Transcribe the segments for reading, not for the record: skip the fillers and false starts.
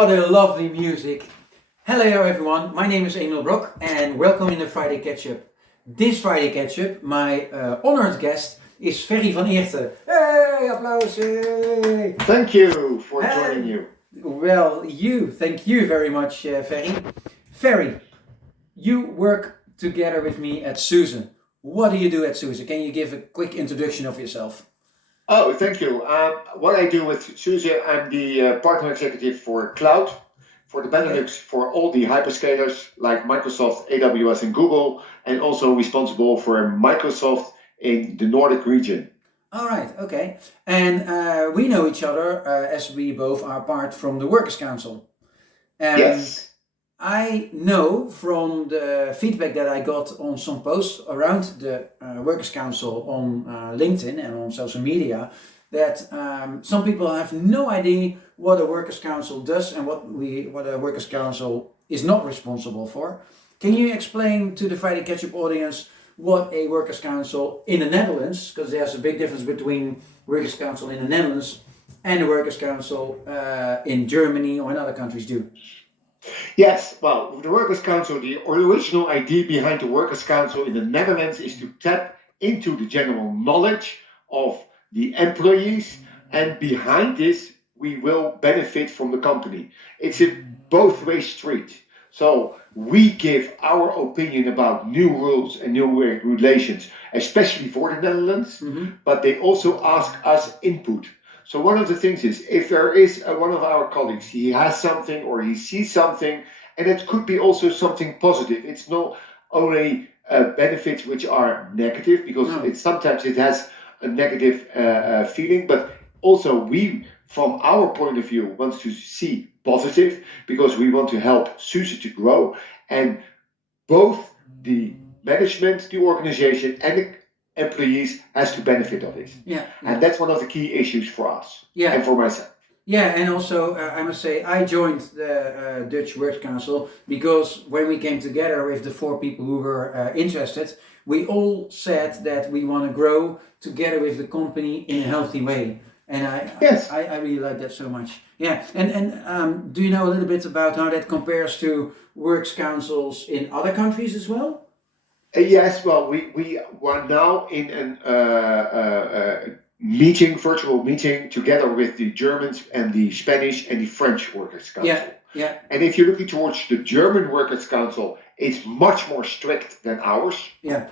What a lovely music. Hello everyone, my name is Emiel and welcome in the Friday Ketchup. This Friday Ketchup, my honored guest is Ferry van Eerten. Hey, applaus! Hey. Thank you for joining you. Well, thank you very much, Ferry. Ferry, you work together with me at SUSE. What do you do at SUSE? Can you give a quick introduction of yourself? Oh, thank you. What I do with SUSE, I'm the partner executive for cloud, for the Benelux, for all the hyperscalers like Microsoft, AWS, and Google, and also responsible for Microsoft in the Nordic region. All right, okay. And we know each other as we both are part from the Workers' Council. Yes. I know from the feedback that I got on some posts around the Workers' Council on LinkedIn and on social media that some people have no idea what a Workers' Council does and what a Workers' Council is not responsible for. Can you explain to the Friday Ketchup audience what a Workers' Council in the Netherlands, because there's a big difference between Workers' Council in the Netherlands and the Workers' Council in Germany or in other countries do? Yes, well, the Workers' Council, the original idea behind the Workers' Council in the Netherlands is to tap into the general knowledge of the employees, and behind this, we will benefit from the company. It's a both-way street. So we give our opinion about new rules and new regulations, especially for the Netherlands, but they also ask us input. So one of the things is, if there is one of our colleagues, he has something or he sees something, and it could be also something positive. It's not only benefits which are negative, because sometimes it has a negative feeling, but also we, from our point of view, want to see positive, because we want to help SUSE to grow, and both the management, the organization, and the employees has to benefit of it. And that's one of the key issues for us and for myself. Yeah, and also I must say I joined the Dutch Works Council because when we came together with the 4 people who were interested, we all said that we want to grow together with the company in a healthy way. And I really like that so much. Yeah, and do you know a little bit about how that compares to works councils in other countries as well? Yes, well, we are now in a virtual meeting together with the Germans and the Spanish and the French Workers' Council. Yeah. And if you're looking towards the German Workers' Council, it's much more strict than ours. Yeah.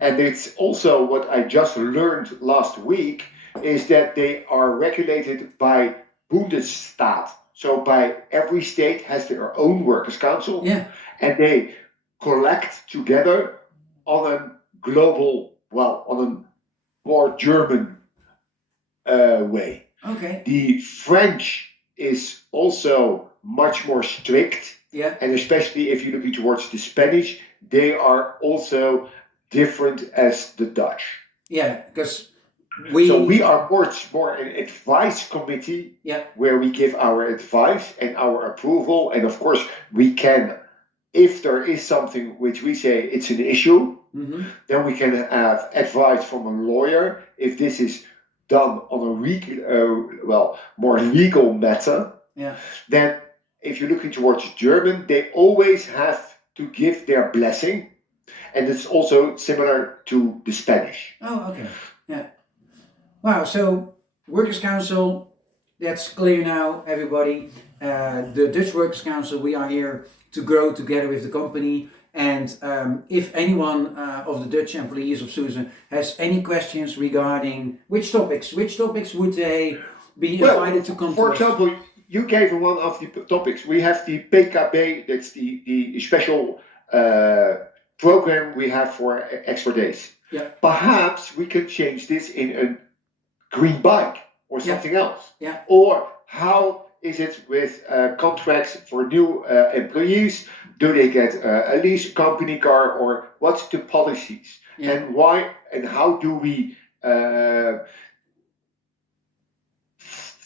And it's also what I just learned last week is that they are regulated by Bundesstaat. So by every state has their own Workers' Council. Yeah. And they collect together on a global, on a more German way. Okay. The French is also much more strict. Yeah. And especially if you're looking towards the Spanish, they are also different as the Dutch. Yeah, because we are more an advice committee where we give our advice and our approval. And of course, we can, if there is something which we say it's an issue, then we can have advice from a lawyer. If this is done on a more legal matter, then if you're looking towards German, they always have to give their blessing. And it's also similar to the Spanish. Oh, okay. Yeah. Wow, so Workers' Council, that's clear now, everybody. The Dutch Workers' Council, we are here to grow together with the company. And if anyone of the Dutch employees of SUSE has any questions regarding which topics would they be invited to come to? For example, you gave one of the topics. We have the PKB, that's the special program we have for extra days. Yeah. Perhaps we can change this in a green bike or something else. Yeah. Or how is it with contracts for new employees? Do they get a lease company car, or what's the policies? And why and how do we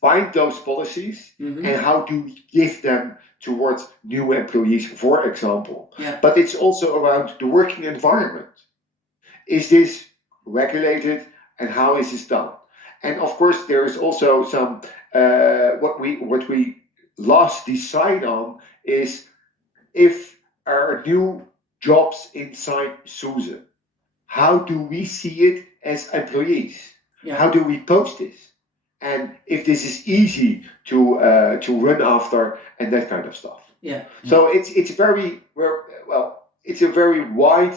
find those policies, and how do we give them towards new employees, for example? But it's also around the working environment. Is this regulated, and how is this done? And of course, there is also some what we last decide on is if our new jobs inside SUSE, how do we see it as employees? Yeah. How do we post this? And if this is easy to run after and that kind of stuff. Yeah. So it's very well. It's a very wide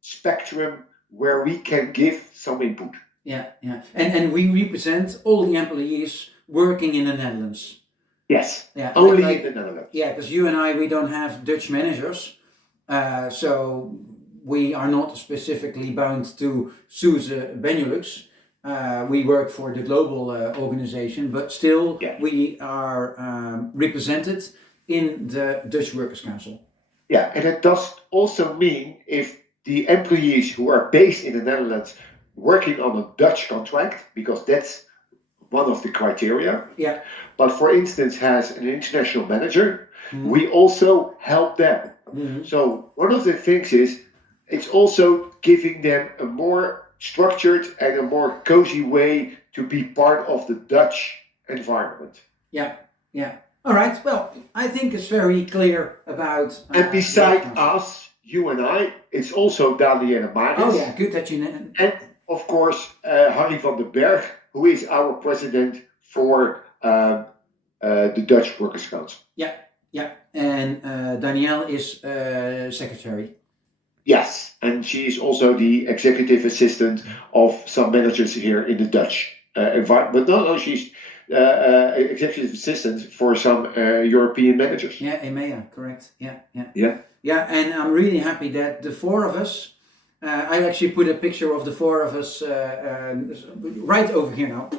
spectrum where we can give some input. Yeah, yeah. And we represent all the employees working in the Netherlands. Yes. Yeah. Only in the Netherlands. Yeah, because you and I, we don't have Dutch managers, so we are not specifically bound to SUSE Benelux. We work for the global organization, but still we are represented in the Dutch Workers' Council. Yeah, and it does also mean if the employees who are based in the Netherlands working on a Dutch contract, because that's one of the criteria. Yeah. But for instance, has an international manager, we also help them. So one of the things is it's also giving them a more structured and a more cozy way to be part of the Dutch environment. Yeah, yeah. All right. Well, I think it's very clear about. And beside us, you and I, it's also Danielle Maris. Oh yeah, good that you know. And of course, Harry van den Berg, who is our president for the Dutch Workers' Council. Yeah, yeah. And Danielle is secretary. Yes, and she is also the executive assistant of some managers here in the Dutch environment. But no, she's executive assistant for some European managers. Yeah, Emiel, correct. Yeah, yeah. Yeah. Yeah, and I'm really happy that the four of us, I actually put a picture of the four of us right over here now.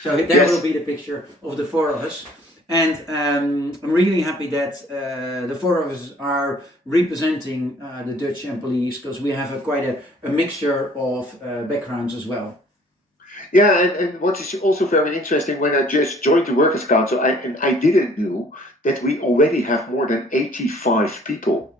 So there will be the picture of the four of us. And I'm really happy that the four of us are representing the Dutch employees, because we have quite a mixture of backgrounds as well. Yeah, and what is also very interesting, when I just joined the Workers' Council, I didn't know that we already have more than 85 people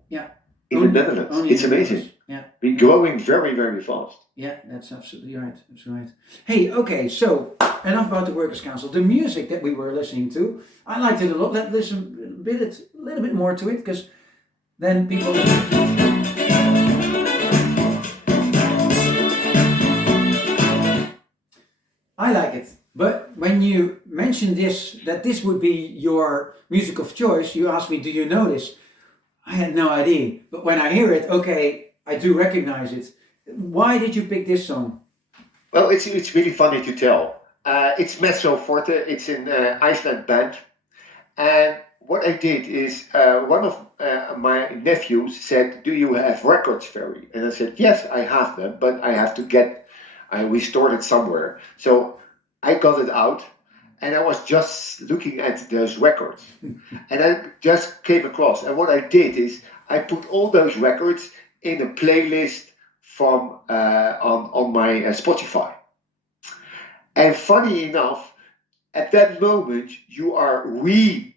in the Netherlands. It's amazing. Yeah. We're growing very, very fast. Yeah, that's absolutely right. That's right. Hey, okay, so enough about the Workers' Council. The music that we were listening to, I liked it a lot. Let's listen a little bit more to it, because then people... I like it. But when you mentioned that this would be your music of choice, you asked me, do you know this? I had no idea. But when I hear it, okay, I do recognize it. Why did you pick this song? Well, it's really funny to tell. It's Mezzo Forte. It's an Iceland band. And what I did is one of my nephews said, do you have records, Ferry? And I said, yes, I have them, but I have to we stored it somewhere. So I got it out, and I was just looking at those records. And I just came across. And what I did is I put all those records in a playlist from on my Spotify. And funny enough, at that moment, you are reinventing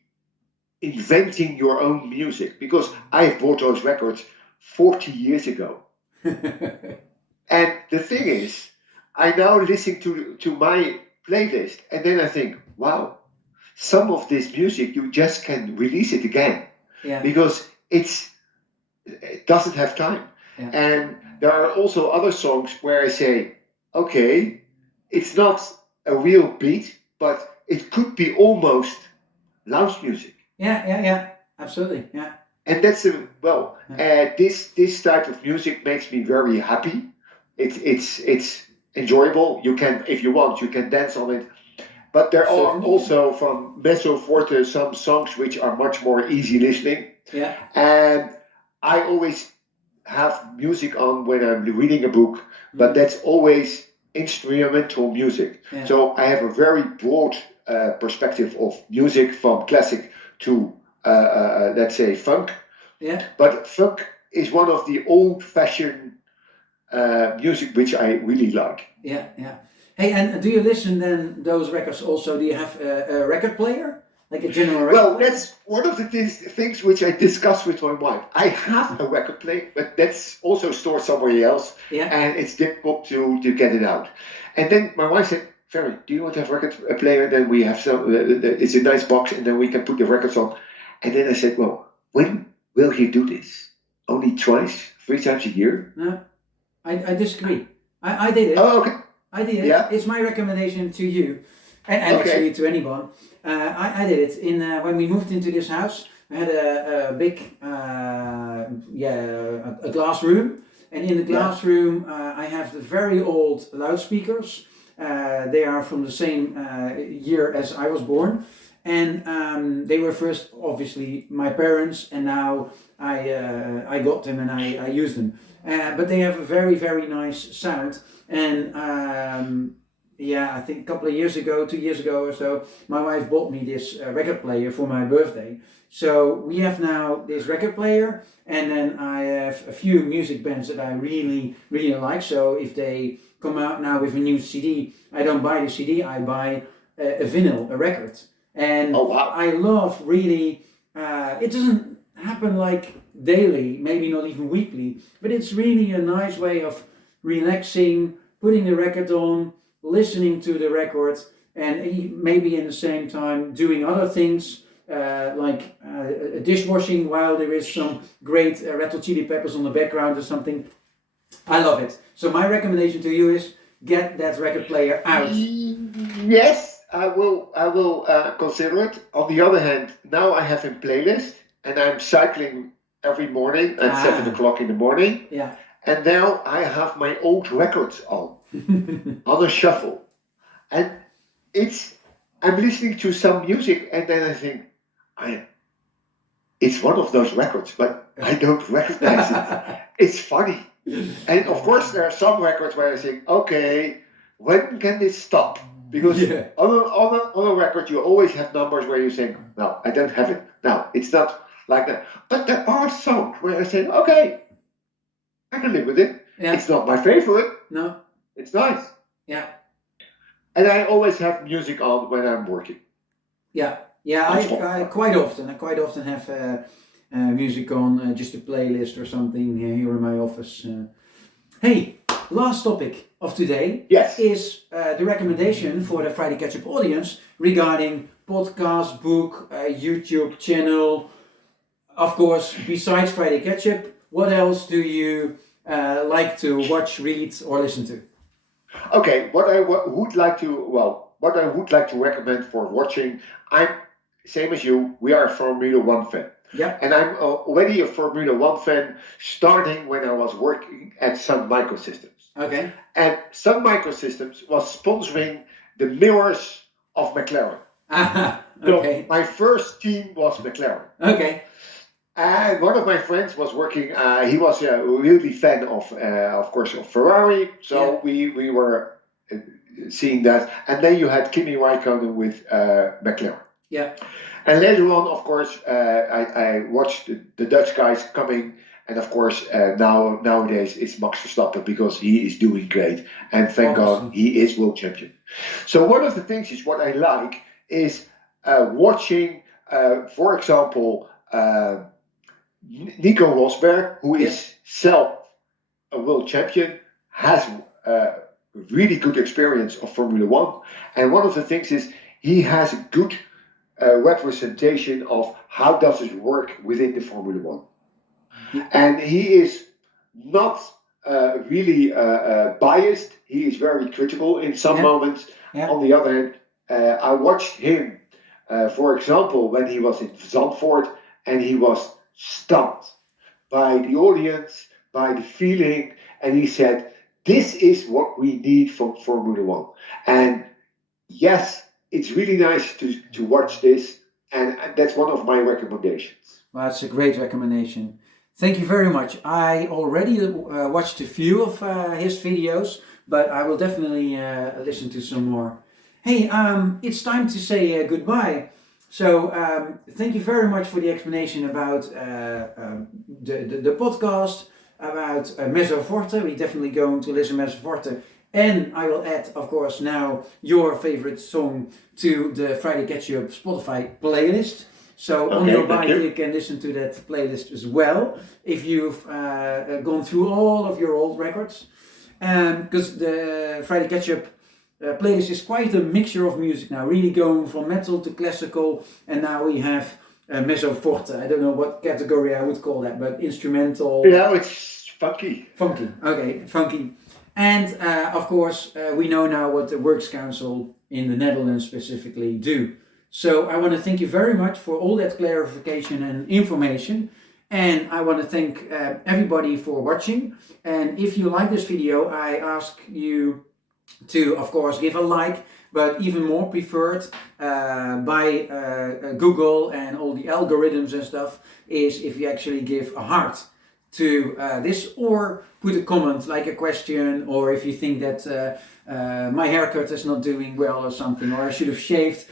your own music, because I bought those records 40 years ago. And the thing is, I now listen to my playlist, and then I think, wow, some of this music, you just can release it again. Yeah. Because it doesn't have time. Yeah. And there are also other songs where I say, okay, it's not a real beat, but it could be almost lounge music. Yeah, absolutely, yeah. And that's this type of music makes me very happy. It's enjoyable. You can, if you want, you can dance on it. But there are also from Mezzo Forte some songs which are much more easy listening. Yeah. And I always have music on when I'm reading a book, but that's always instrumental music. Yeah. So I have a very broad perspective of music, from classic to let's say funk. Yeah. But funk is one of the old-fashioned music which I really like. Yeah, yeah. Hey, and do you listen then those records also? Do you have a record player, like a general record player? Well, that's one of the things which I discuss with my wife. I have a record player, but that's also stored somewhere else, and it's difficult to get it out. And then my wife said, Ferry, do you want to have a record player? Then we have some. It's a nice box, and then we can put the records on. And then I said, well, when will he do this? Only twice, 3 times a year? No, I disagree. I did it. Oh, okay. I did it. Yeah. It's my recommendation to you, and Okay. actually to anyone. I did it in when we moved into this house. I had a big a glass room, and in the glass room I have the very old loudspeakers. They are from the same year as I was born, and they were first obviously my parents, and now I got them and I use them. But they have a very nice sound, and I think a couple of years ago, 2 years ago or so, my wife bought me this record player for my birthday. So we have now this record player, and then I have a few music bands that I really like. So if they come out now with a new CD, I don't buy the CD, I buy a vinyl, a record. And Oh, wow. I love really, it doesn't happen like daily, maybe not even weekly, but it's really a nice way of relaxing, putting the record on, listening to the record, and maybe in the same time doing other things like dishwashing while there is some great Red Hot Chili Peppers on the background or something. I love it. So my recommendation to you is get that record player out. Yes, I will. I will consider it. On the other hand, now I have a playlist, and I'm cycling every morning at 7 o'clock in the morning. Yeah. And now I have my old records on a shuffle, and I'm listening to some music, and then I think it's one of those records, but I don't recognize it. It's funny. And of course, there are some records where I think, okay, when can this stop? Because on a record, you always have numbers where you think, no, I don't have it. No, it's not like that. But there are songs where I say, okay, I can live with it. Yeah. It's not my favorite. No. It's nice. Yeah. And I always have music on when I'm working. Yeah. I quite often have music on, just a playlist or something here in my office. Hey, last topic of today is the recommendation for the Friday Ketchup audience regarding podcast, book, YouTube channel. Of course, besides Friday Ketchup, what else do you like to watch, read, or listen to? Okay, what I would like to recommend for watching, I'm same as you. We are a Formula One fan. Yeah. And I'm already a Formula One fan starting when I was working at Sun Microsystems. Okay. And Sun Microsystems was sponsoring the mirrors of McLaren. Okay. So my first team was McLaren. Okay. And one of my friends was working. He was a really fan of course, of Ferrari. So we were seeing that. And then you had Kimi Raikkonen with McLaren. Yeah. And later on, of course, I watched the Dutch guys coming, and of course, nowadays it's Max Verstappen because he is doing great, and thank God he is world champion. So one of the things is what I like is watching, for example, Nico Rosberg, who is self a world champion, has really good experience of Formula One, and one of the things is he has a good representation of how does it work within the Formula One. And he is not really biased. He is very critical in some moments. Yeah. On the other hand, I watched him, for example, when he was in Zandvoort, and he was stunned by the audience, by the feeling, and he said, this is what we need from Formula One. And yes, it's really nice to watch this, and that's one of my recommendations. Well, that's a great recommendation. Thank you very much. I already watched a few of his videos, but I will definitely listen to some more. Hey, it's time to say goodbye. So thank you very much for the explanation about the podcast, about Mezzo Forte. We're definitely going to listen to Mezzo Forte. And I will add, of course, now your favorite song to the Friday Ketchup Spotify playlist. So on your bike you can listen to that playlist as well if you've gone through all of your old records. Because the Friday Ketchup playlist is quite a mixture of music now, really going from metal to classical, and now we have mezzo forte. I don't know what category I would call that, but instrumental. Yeah, it's funky. Funky, okay, funky. And of course, we know now what the Works Council in the Netherlands specifically do. So I want to thank you very much for all that clarification and information. And I want to thank everybody for watching. And if you like this video, I ask you to, of course, give a like, but even more preferred by Google and all the algorithms and stuff is if you actually give a heart to this, or put a comment like a question, or if you think that my haircut is not doing well or something, or I should have shaved.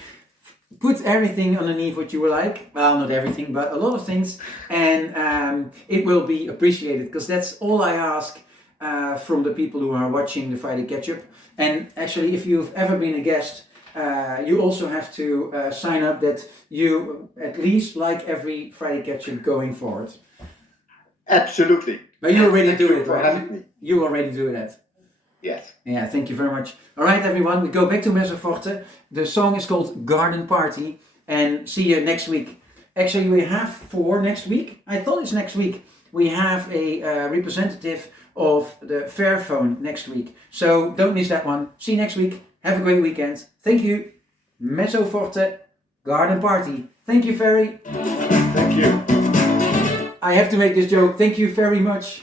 Put everything underneath what you would like. Well, not everything, but a lot of things, and it will be appreciated, because that's all I ask from the people who are watching the Friday Ketchup. And actually, if you've ever been a guest, you also have to sign up that you at least like every Friday Ketchup going forward. Absolutely. But you already do it, for right? having me. You already do that. Yes. Yeah, thank you very much. All right, everyone, we go back to Mezzo Forte. The song is called Garden Party, and see you next week. Actually, we have for next week, I thought it's next week, we have a representative of the Fairphone next week. So don't miss that one. See you next week. Have a great weekend. Thank you. Mezzo Forte, Garden Party. Thank you, Ferry. Thank you. I have to make this joke. Thank you very much.